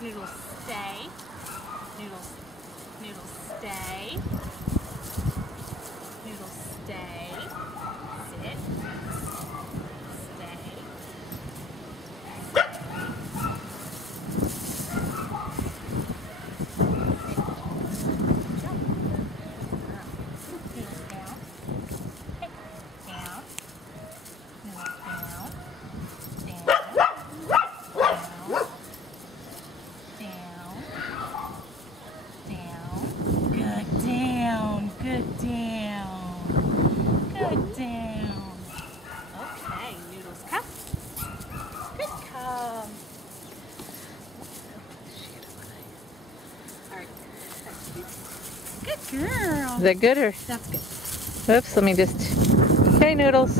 Noodles, stay. Noodles, Noodles, stay. Noodles, stay. Sit. Stay. Jump. Noodles down. Hey, down. Noodles down. Down. Down. Good down. Good down. Good down. Okay, Noodles, come. Good come. All right. Good girl. Is that good or? That's good. Oops, let me just. Okay, Noodles.